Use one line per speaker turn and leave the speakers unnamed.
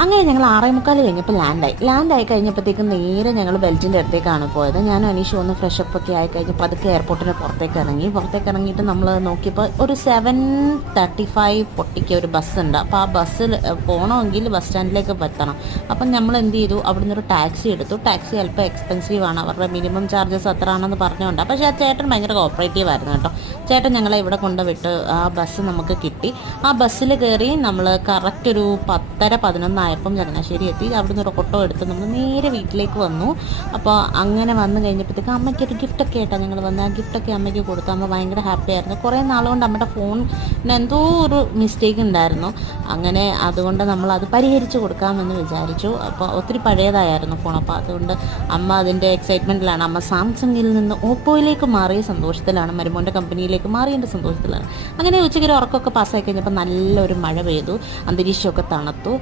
അങ്ങനെ ഞങ്ങൾ ആറേ മുക്കാൽ കഴിഞ്ഞപ്പോൾ ലാൻഡായി ലാൻഡായി കഴിഞ്ഞപ്പോഴത്തേക്കും നേരെ ഞങ്ങൾ ബെൽറ്റിന്റെ അടുത്തേക്കാണ് പോയത്. ഞാനും അനീഷും ഒന്ന് ഫ്രഷപ്പ് ഒക്കെ ആയി കഴിഞ്ഞപ്പോൾ അതൊക്കെ എയർപോർട്ടിന്റെ പുറത്തേക്ക് ഇറങ്ങി. പുറത്തേക്ക് ഇറങ്ങിയിട്ട് നമ്മൾ നോക്കിയപ്പോൾ ഒരു സെവൻ തേർട്ടി ഫൈവ് പൊട്ടിക്ക് ഒരു ബസ് ഉണ്ട്. അപ്പോൾ ആ ബസ്സിൽ പോകണമെങ്കിൽ ബസ് സ്റ്റാൻഡിലേക്ക് എത്തണം. അപ്പം നമ്മൾ എന്ത് ചെയ്തു? അവിടെ നിന്നൊരു ടാക്സി എടുത്തു. ടാക്സി അല്പം എക്സ്പെൻസീവ് ആണ്. അവരുടെ മിനിമം ചാർജസ് അത്ര ആണെന്ന് പറഞ്ഞുകൊണ്ട്. പക്ഷേ ആ ചേട്ടൻ ഭയങ്കര കോപ്പറേറ്റീവ് ആയിരുന്നു കേട്ടോ. ചേട്ടൻ ഞങ്ങളെ ഇവിടെ കൊണ്ടുവിട്ട് ആ ബസ് നമുക്ക് കിട്ടി. ആ ബസ്സിൽ കയറി നമ്മൾ കറക്റ്റ് ഒരു പത്തര പതിനൊന്നായപ്പം ചങ്ങനാശ്ശേരി എത്തി. അവിടുന്ന് ഒരു ഓട്ടോ എടുത്ത് നമ്മൾ നേരെ വീട്ടിലേക്ക് വന്നു. അപ്പോൾ അങ്ങനെ വന്നു കഴിഞ്ഞപ്പോഴത്തേക്ക് അമ്മയ്ക്കൊരു ഗിഫ്റ്റൊക്കെ ആയിട്ടാണ് ഞങ്ങൾ വന്നത്. ആ ഗിഫ്റ്റൊക്കെ അമ്മയ്ക്ക് കൊടുത്തു. അമ്മ ഭയങ്കര ഹാപ്പി ആയിരുന്നു. കുറേ നാളുകൊണ്ട് അമ്മയുടെ ഫോണിന് എന്തോ ഒരു മിസ്റ്റേക്ക് ഉണ്ടായിരുന്നു. അങ്ങനെ അതുകൊണ്ട് നമ്മൾ അത് പരിഹരിച്ച് കൊടുക്കാമെന്ന് വിചാരിച്ചു. അപ്പോൾ ഒത്തിരി പഴയതായിരുന്നു ഫോൺ അപ്പോൾ അതുകൊണ്ട് അമ്മ അതിന്റെ എക്സൈറ്റ്മെന്റിലാണ് അമ്മ സാംസങ്ങിൽ നിന്ന് ഓപ്പോയിലേക്ക് മാറിയ സന്തോഷത്തിലാണ്. മരുമോന്റെ കമ്പനിയിലേക്ക് മാറിയതിന്റെ സന്തോഷത്തിലാണ്. അങ്ങനെ ഉച്ചയ്ക്ക് ഉറക്കമൊക്കെ പാസ്സായി കഴിഞ്ഞപ്പോൾ നല്ലൊരു മഴ പെയ്തു. അന്തരീക്ഷമൊക്കെ തണുത്തു.